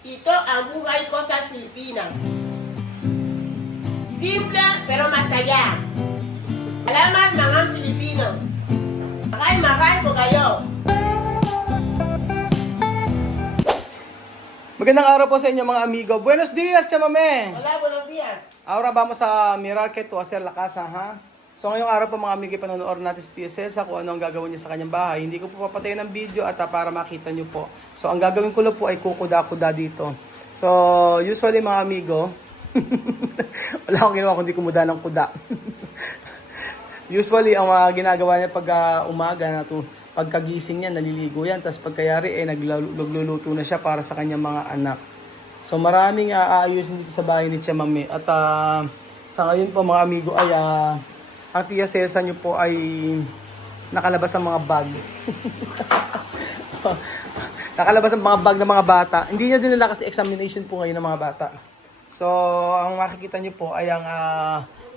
Ito ang buhay ko sa Pilipinas. Simple pero masaya. Salamat mga Pilipino. Mahal ko kayo. Magandang araw po sa inyo mga amigo. Buenos dias, chamame! Hola, buenos días. Ahora vamos a mirar que tú hacer la casa, ha? So ngayong araw po mga amigo, panonood natin si Tia Celsa kung ano ang gagawin niya sa kanyang bahay. Hindi ko po papatayin ng video at para makita niyo po. So ang gagawin ko lang po ay kukuda-kuda dito. So usually mga amigo, wala akong ginawa kundi kumuda ng kuda. Usually ang mga ginagawa niya pag umaga na to, pagkagising niya naliligo yan, tapos pagkayari nagluluto na siya para sa kanyang mga anak. So maraming aayusin dito sa bahay ni Tia Mami. At sa ngayon po mga amigo ay ang Tia Celsa niyo po ay nakalabas ang mga bag. Nakalabas ang mga bag ng mga bata. Hindi niya dinala kasi examination po ngayon ng mga bata. So ang makikita niyo po ay ang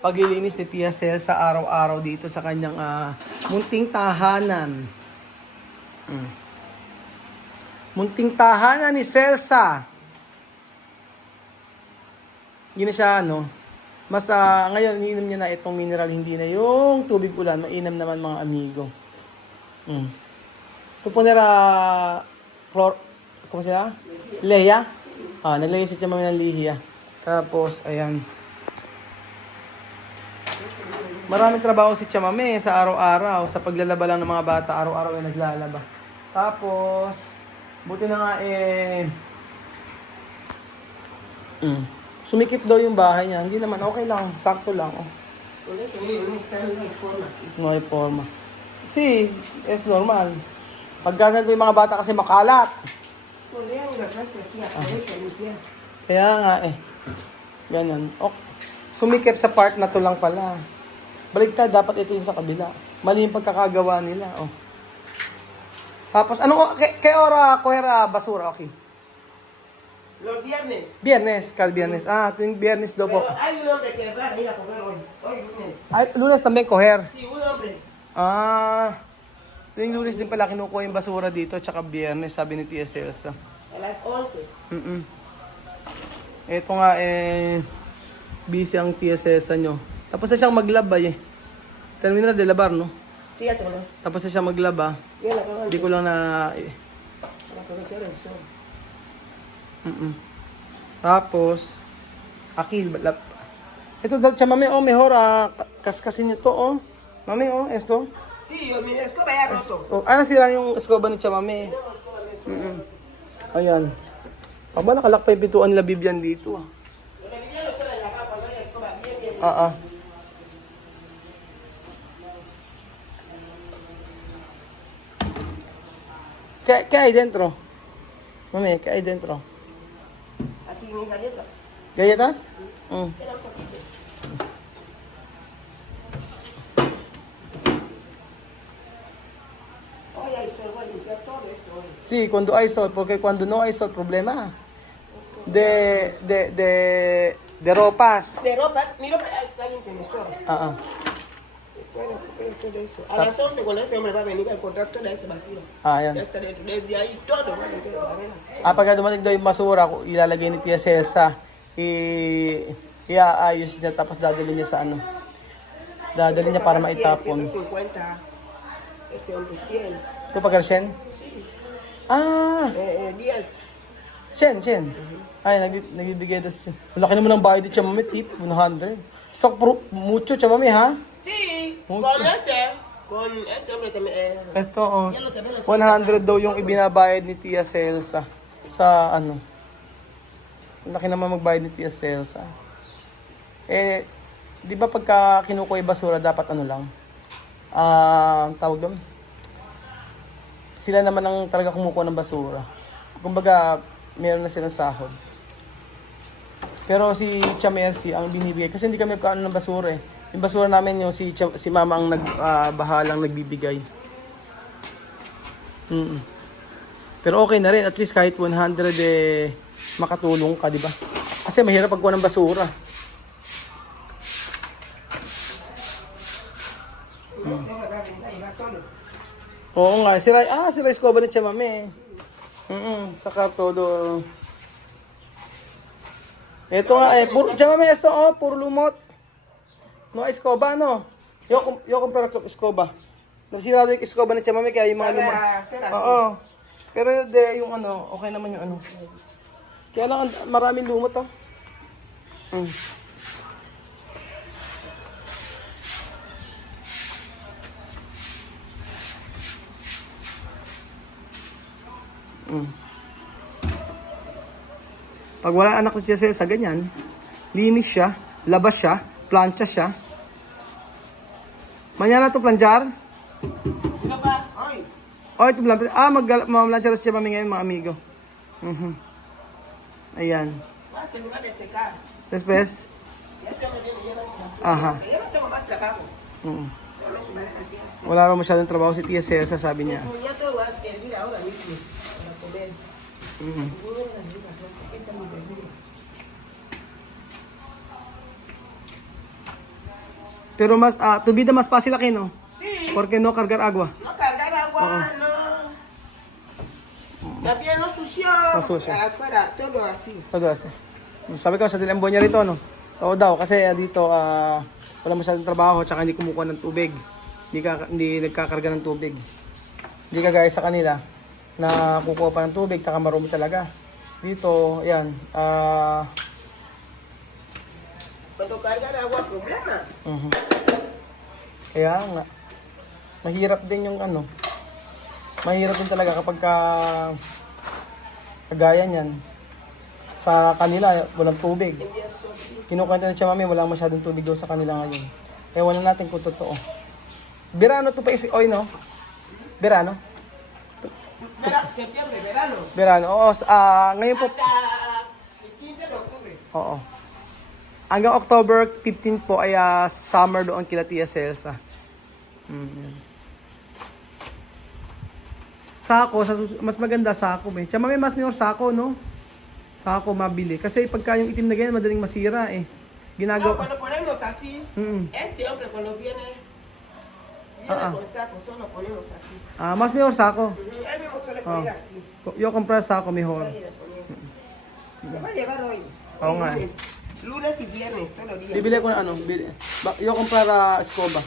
paglilinis ni Tia Celsa araw-araw dito sa kanyang munting tahanan. Munting tahanan ni Celsa. Hindi na siya mas ngayon iniinom niya na itong mineral, hindi na yung tubig ulan, mainam naman mga amigo. Ito po nila ¿cómo se llama? Leia. Naglagay si Tia Mami ng lihiya. Tapos ayan. Maraming trabaho si Tia Mami sa araw-araw, sa paglalaba lang ng mga bata, araw-araw ay naglalaba. Tapos buti na nga sumikip daw yung bahay niya. Hindi naman, okay lang. Sakto lang. No hay forma. Sí, es normal. Pagka yung mga bata kasi makalat. Kaya nga Ganyan. Okay. Sumikip sa part na to lang pala. Baligtad, dapat ito yung sa kabila. Mali yung pagkakagawa nila. Tapos, kay ora, kuhera, basura, okay. Los viernes. Viernes, cada viernes. Tuwing viernes daw po. Pero hay un hombre que va a ir a comer hoy. Hoy lunes. Ay, lunes también coger. Sí, un hombre. Tuwing lunes din pala kinukuha yung basura dito, tsaka biyernes, sabi ni Tia Celsa. A las 11. Ito nga busy ang Tia Celsa nyo. Tapos na siyang maglaba Termina de labar, no? Sí, ya terminó. Tapos na siya maglaba. Ya la acabo Hindi ko lang na... Para aprovechar el sol. Tapos, ito daw siya, mami, mejor, kaskasin nyo to, Mami, esto. Sí, mi escoba ya roto. Nasira yung escoba ni Tia Mami. Ayan. Aba, nakalakpay pituan nila Bibian dito, ¿Qué hay dentro? Mami, ¿qué hay dentro? Aquí mi galleta. ¿Galletas? Hoy hay sol, voy a limpiar todo esto hoy. Sí, cuando hay sol, porque cuando no hay sol, problema. De ropas. De ropa, mi ropa está limpia en mi escoba. Bueno, todo eso. A las 11 cuando ese hombre va a venir a encontrar toda esa basura. Ayan. Ya está dentro. Desde ahí todo va a limpiar la arena. Pagka dumating daw yung basura, ilalagay ni Tia Celsa, iaayos niya, tapos dadalhin niya sa dadalhin niya para maitapon. 150. Este hombre 100. Ito pa Shen? Sí. Díaz. Shen. Ay, nagbibigay daw siya. Laki naman ng bayad Tia Mami, tip, 100. Stock mucho Tia Mami, ha? Sí, Mucho. con este hombre también. Ito, 100 daw yung ibinabayad ni Tia Celsa sa Laki naman magbayad ni Tia Celsa. Di ba pagka kinukuha yung basura, dapat lang? Tawag doon? Sila naman ang talaga kumukuha ng basura. Kumbaga, meron na silang sahod. Pero si Tia Mercy ang binibigay. Kasi hindi kami kaano ng basura Yung basura namin yung si Mama ang bahalang nagbibigay. Pero okay na rin, at least kahit 100 makatulong ka, di ba? Kasi mahirap pagkuha ng basura. Oo nga, si Rice Coba ni Tia Mami. Saka todo Ito nga eh, diyan mami, esto oh, puro lumot. No, escoba, no? Yo comprar ko escoba. Nasirado yung escoba ni Chamame, kaya yung mga lumot. Oo. Pero de, yung ano, okay naman yung ano. Kaya lang, maraming lumot oh. Pag wala anak ni Chesel sa ganyan, linis siya, labas siya, plancha siya. Manyana to planchar? Sino ba? Oy. Oh, ito planchar. Mag-planchar siya mami ngayon, mga amigo. Ayan. Basta lugar de secar. Después? Ya se me viene, ya no se me. Aha. Ya no tengo más trabajo. Solamente me dejan aquí hasta. Wala raw masyadong trabaho si Tia Celsa, sabi niya. Ya te lo voy a servir ahora mismo para comer. Esta es mi verdura. Pero mas, tu vida mas fácil aquí, no? Sí. Porque no cargar agua. No cargar agua, no. La piel no sució. No sucio. Afuera, todo así. Todo así. Sabi ko, sa dilang buwan niya rito, no? Oo daw, kasi dito, wala masyadong trabaho, tsaka hindi kumukuha ng tubig. Hindi nagkakarga ng tubig. Hindi kagaya sa kanila, na kukuha pa ng tubig, tsaka marumi talaga. Dito, yan, Cuando cargar agua, problema. Kaya nga, mahirap din yung ano, mahirap din talaga kapag kagaya niyan. Sa kanila, walang tubig. Kinukwento na siya mami, walang masyadong tubig daw sa kanila ngayon. Ewan na natin kung totoo. Verano to pa oy no? Verano? Septiembre, verano. Verano, oo. Ngayon po, Hasta el 15 de octubre. oo. Hanggang October 15 po ay summer doon kila Tia Celsa. Sako, mas maganda sako eh. Tsaka may mas mayor sako, no? Sako mabili. Kasi pagka yung itim na ganyan, madaling masira eh. No, Ginagawa. cuando ponemos así, este hombre cuando viene con saco, solo ponemos así. Mas mayor sako. Él mismo suele poner así. Yo comprar sako mejor. Me va a llevar hoy. Oo nga. Lunes y viernes, todos los días. Bibili ko ng ano, yo comprar escoba.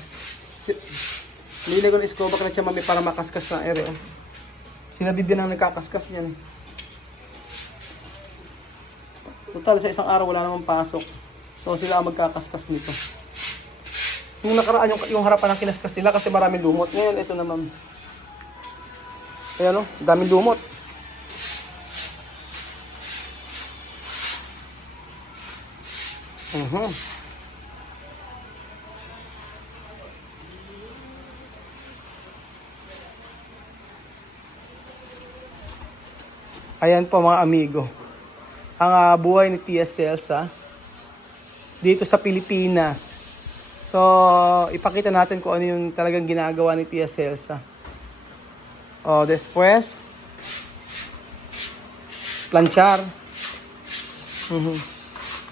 Bibili ko ng escoba kana siya mami para makaskas na ere. Oh. Sila bibili nang nagkakaskas niyan. Total sa isang araw wala namang pasok. So sila ang magkakaskas nito. Yung nakaraan yung harapan ng kinaskas nila kasi maraming lumot. Ngayon ito naman. Ayan oh, daming lumot. Ayan po mga amigo. Ang buhay ni Tia Celsa dito sa Pilipinas. So, ipakita natin kung ano yung talagang ginagawa ni Tia Celsa. Después, planchar.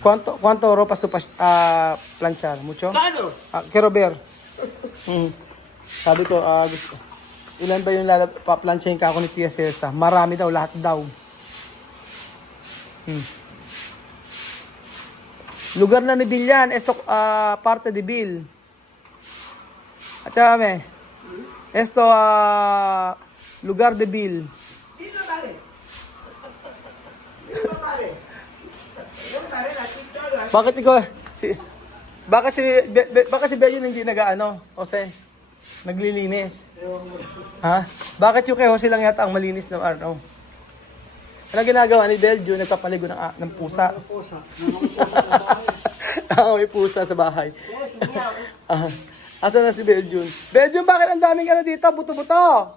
¿Cuánto ropas tú planchar? ¿Mucho? Claro. Quiero ver. Sabi ko, gusto. Ilan ba yung paplansyahin ka ako ni Tia Celsa? Marami daw, lahat daw. Lugar na ni Bill yan. Esto, parte de Bill. At saka me. Esto, lugar de Bill. Dito pare. Dito pare. Bakit ikaw, bakit si Belgium hindi nag-ano, Jose? Naglilinis. Ha? Bakit yung kay Jose lang yata ang malinis na ano? Ano ginagawa ni Belgium? Nagpapaligo ng pusa. May pusa sa bahay. Asa na si Belgium? Belgium, bakit ang daming ano dito? Buto-buto!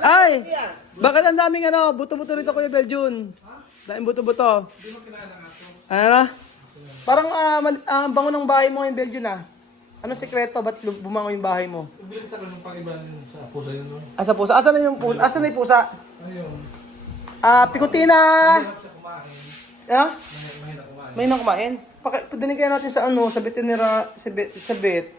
Ay! Bakit ang daming ano? Buto-buto rito, Kuya Belgium? Daming buto-buto. Ano? Parang ang bango ng bahay mo ngayon, Belgium Anong sekreto? Ba't bumango yung bahay mo? Bilis ka ng pang-iba sa pusa yun, no? Sa pusa? Asan na yung pusa? Asan na yung pusa? Ayun. Pikutina! Mahirap siya kumain. Yeah? Mahirap kumain. May nang kumain? Padaling kaya natin sa ano, sa veterinary, sa vet.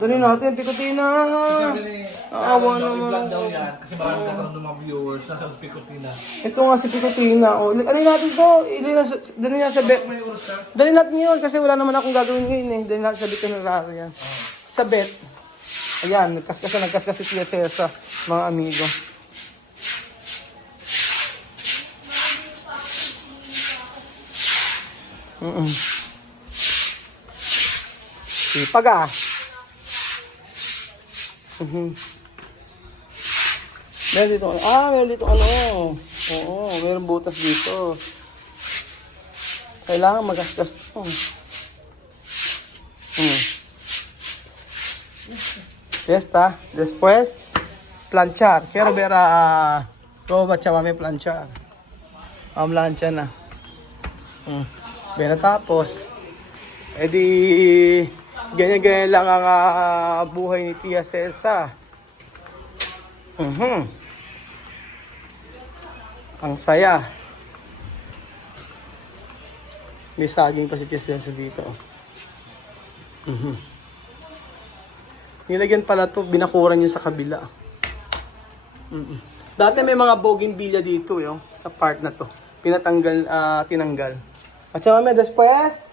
Dalhin natin, Picotina. Sabi ni, Aawa i-vlog naman. daw yan. Kasi marami katanong ng mga viewers. Nasa Picotina. Ito nga si Picotina. O, ano natin to? Dalhin natin sa vet. May oras ka? Dalhin natin yun kasi wala naman akong gagawin ngayon eh. Dalhin natin sa veterinary yan. Sa vet. Ayan, nagkaskas si Tia Cesa, mga amigo. Sipag ah. Meron dito, meron dito ano. Oo, meron butas dito. Kailangan magasgas to. Fiesta. Después, planchar. Quiero ver a... ¿Cómo va a planchar? Ang plancha na. Bien, tapos. Eh di, ganyan-ganyan lang ang buhay ni Tia Celsa. Ang saya. May saging pa si Tia Celsa dito. Nilagyan pala to, binakuran yun sa kabila. Dati may mga bougainvillea dito yung sa part na to. Pinatanggal, tinanggal. At mami, después.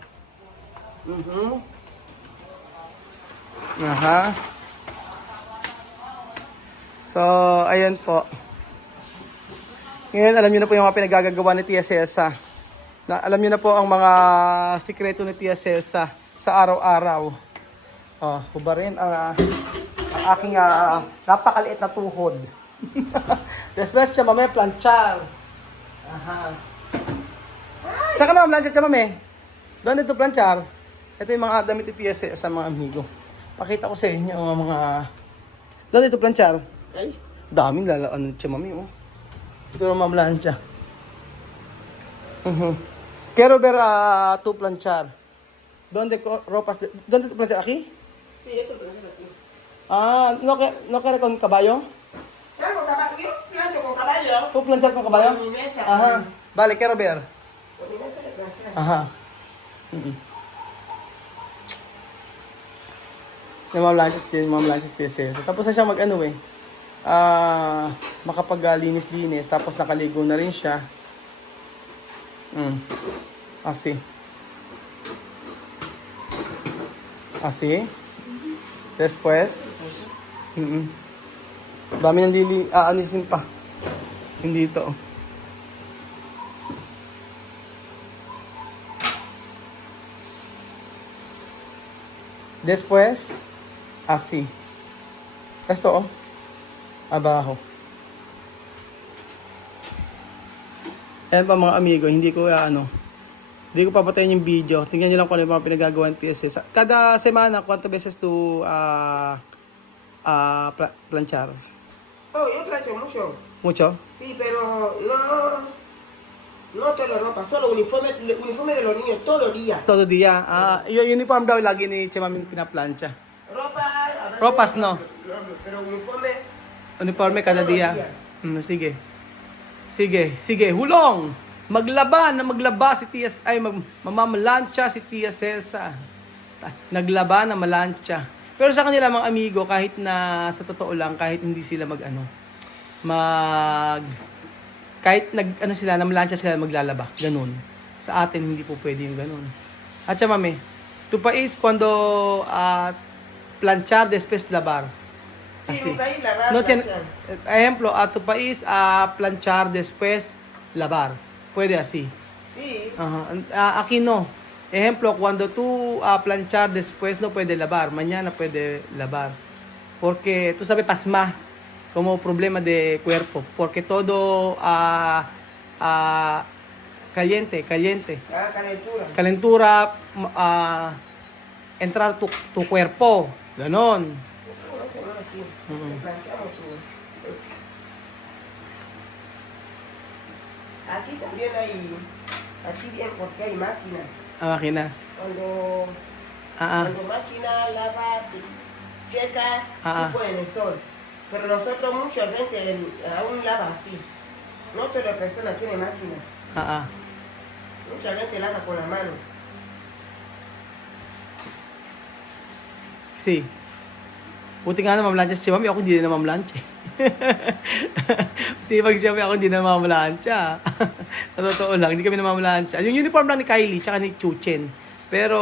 Aha. So, ayun po. Ngayon, alam niyo na po yung mga pinagagagawa ni Tia Celsa. Alam niyo na po ang mga sikreto ni Tia Celsa sa araw-araw. Huba rin ang aking napakaliit na tuhod. Después, chamame, planchar. Aha. Saan ka naman planchar, chamame? Doon dito planchar. Ito yung mga damit ni Tia Celsa, mga amigo. Pakita ko sa inyo ang mga... Doon dito planchar. Ay. Daming lalaan ni chamame, oh. Ito yung mga plancha. Quiero ver tu planchar. ¿Dónde ropas? ¿Dónde tu planchar? ¿Aquí? Sí, eso plancha aquí. ¿No quiere con caballo? Claro, con caballo. Plancho con caballo. ¿Tú planchar con caballo? Con mi mesa. Ajá. Vale, quiero ver. Con mi mesa de planchar. Aha. Yung mga blanches TSS. Tapos na siya mag-ano eh. Makapaglinis-linis. Tapos nakaligo na rin siya. Así. Así. Después. Dami ng aanisin pa. Hindi ito. Después, así. Esto, abajo. Ayan pa mga amigo, hindi ko papatayin yung video. Tingnan nyo lang kung ano yung mga pinagagawa ng TSS. Kada semana, cuántas veces tu planchar? Oh, yo plancho mucho. Mucho? Sí, pero no toda la ropa, solo uniforme de los niños todos los días. Todo dia. Yung uniform daw lagi ni Chemami pinaplancha. Ropa, a veces Ropas no. Pero uniforme Uniforme kada dia. Sige, hulong. Maglaba si Tia, mamamalancha si Tia Celsa. Naglaba na malancha. Pero sa kanila mga amigo, kahit na sa totoo lang, kahit hindi sila kahit namalansya sila maglalaba, ganun. Sa atin hindi po pwede yung ganun. At siya mami, tu país cuando planchar después lavar. Sí, mi país lavar, No tiene, planchar. ejemplo, a tu país planchar después lavar. Puede así. Sí. Aquí no. Ejemplo, cuando tú planchar después no puede lavar, mañana puede lavar. Porque tú sabes pasma como problema de cuerpo, porque todo caliente. Calentura entrar tu cuerpo. Ganon. Planchamos todo. Aquí también aquí bien porque hay máquinas. Máquinas. Cuando máquina lava, seca y pone en el sol. Pero nosotros mucha gente aún lava así. No toda persona tiene máquina. Mucha gente lava con la mano. Si. Buti nga na mamlansya si Mami, ako hindi na mamlansya. Sipag siya, ako hindi na mamlansya. Sa totoo lang, hindi kami na mamlansya. Yung uniform lang ni Kylie, tsaka ni Chuchen. Pero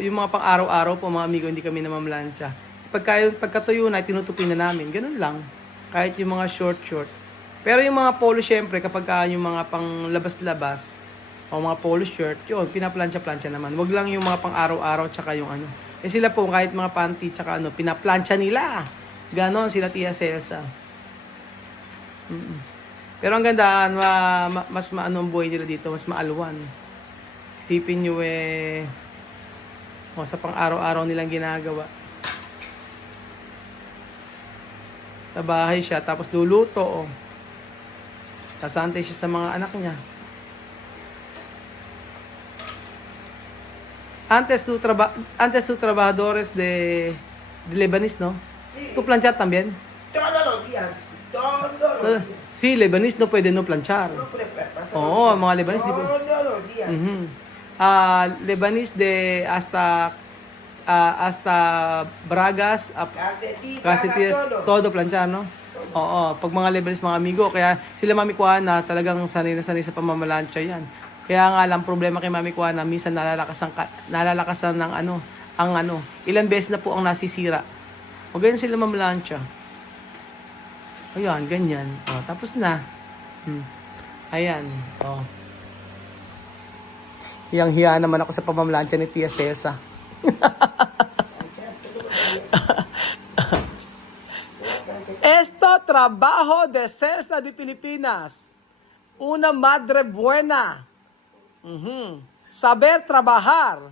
yung mga pang-araw-araw po, mga amigo, hindi kami na mamlansya. Pagkatuyo na, tinutupi na namin. Ganun lang. Kahit yung mga short. Pero yung mga polo, syempre, kapag yung mga pang labas-labas, o mga polo shirt, yun, pinaplansya-plansya naman. Wag lang yung mga pang-araw-araw, tsaka yung ano. Eh sila po, kahit mga panty, tsaka ano, pinaplansya nila. Ganon sila Tia Celsa. Pero ang ganda, mas maano ang buhay nila dito, mas maalwan. Isipin nyo sa pang-araw-araw nilang ginagawa. Sa bahay siya, tapos luluto, Sasantay siya sa mga anak niya. Antes tu trabajadores de Lebanese, ¿no? Sí. ¿Tú planchar también? Todos los días. Todos los días. Sí, Lebanese no puede no planchar. No pasa Oo, mga Lebanese. todos los días. Lebanese de hasta bragas, Calcetín, todo planchar, no? Oo, pag mga Lebanese, mga amigo, kaya sila Mami Kuana talagang sanay na sanay sa pamamalansya yan. Kaya nga lang, problema kay Mami Kuana, minsan nalalakasan ng ilang beses na po ang nasisira. O ganyan sila mamalansya. Ayan, ganyan. O, tapos na. Ayan. O. Hiyang-hiya naman ako sa pamamalansya ni Tia Celsa. Esto trabajo de Celsa de Pilipinas. Una madre buena. Saber trabajar.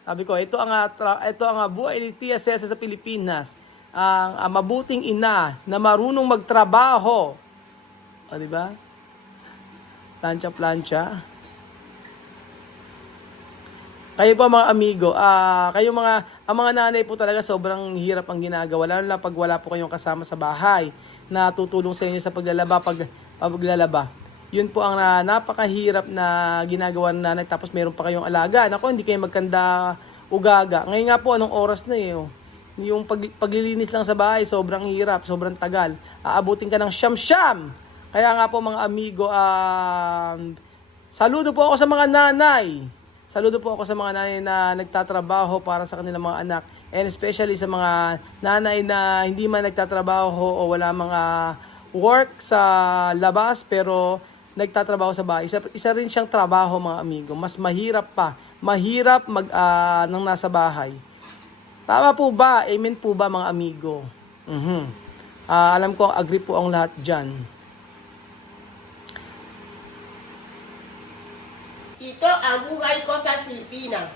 Sabi ko, ito ang buhay ni Tia Celsa sa Pilipinas. Ang mabuting ina na marunong magtrabaho. O, di ba? Plancha. Kayo po mga amigo, ang mga nanay po talaga sobrang hirap ang ginagawa. Lalo na pag wala po kayong kasama sa bahay na tutulong sa inyo sa paglalaba. Yun po ang napakahirap na ginagawa ng nanay. Tapos meron pa kayong alaga. Naku, hindi kayo magkanda ugaga. Ngayon nga po, anong oras na yung paglilinis lang sa bahay, sobrang hirap, sobrang tagal. Aabutin ka ng siyam-siyam. Kaya nga po mga amigo, saludo po ako sa mga nanay. Saludo po ako sa mga nanay na nagtatrabaho para sa kanilang mga anak. And especially sa mga nanay na hindi man nagtatrabaho o wala mga work sa labas pero nagtatrabaho sa bahay. Isa rin siyang trabaho mga amigo. Mas mahirap pa. Mahirap nang nasa bahay. Tama po ba? Amen po ba mga amigo? Alam ko, agree po ang lahat dyan. Ito ang buhay ko sa Pilipinas.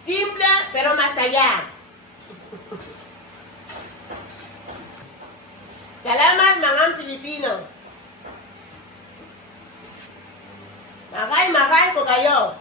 Simple pero masaya. Salamat mga Pilipino. Mahal ko kayo.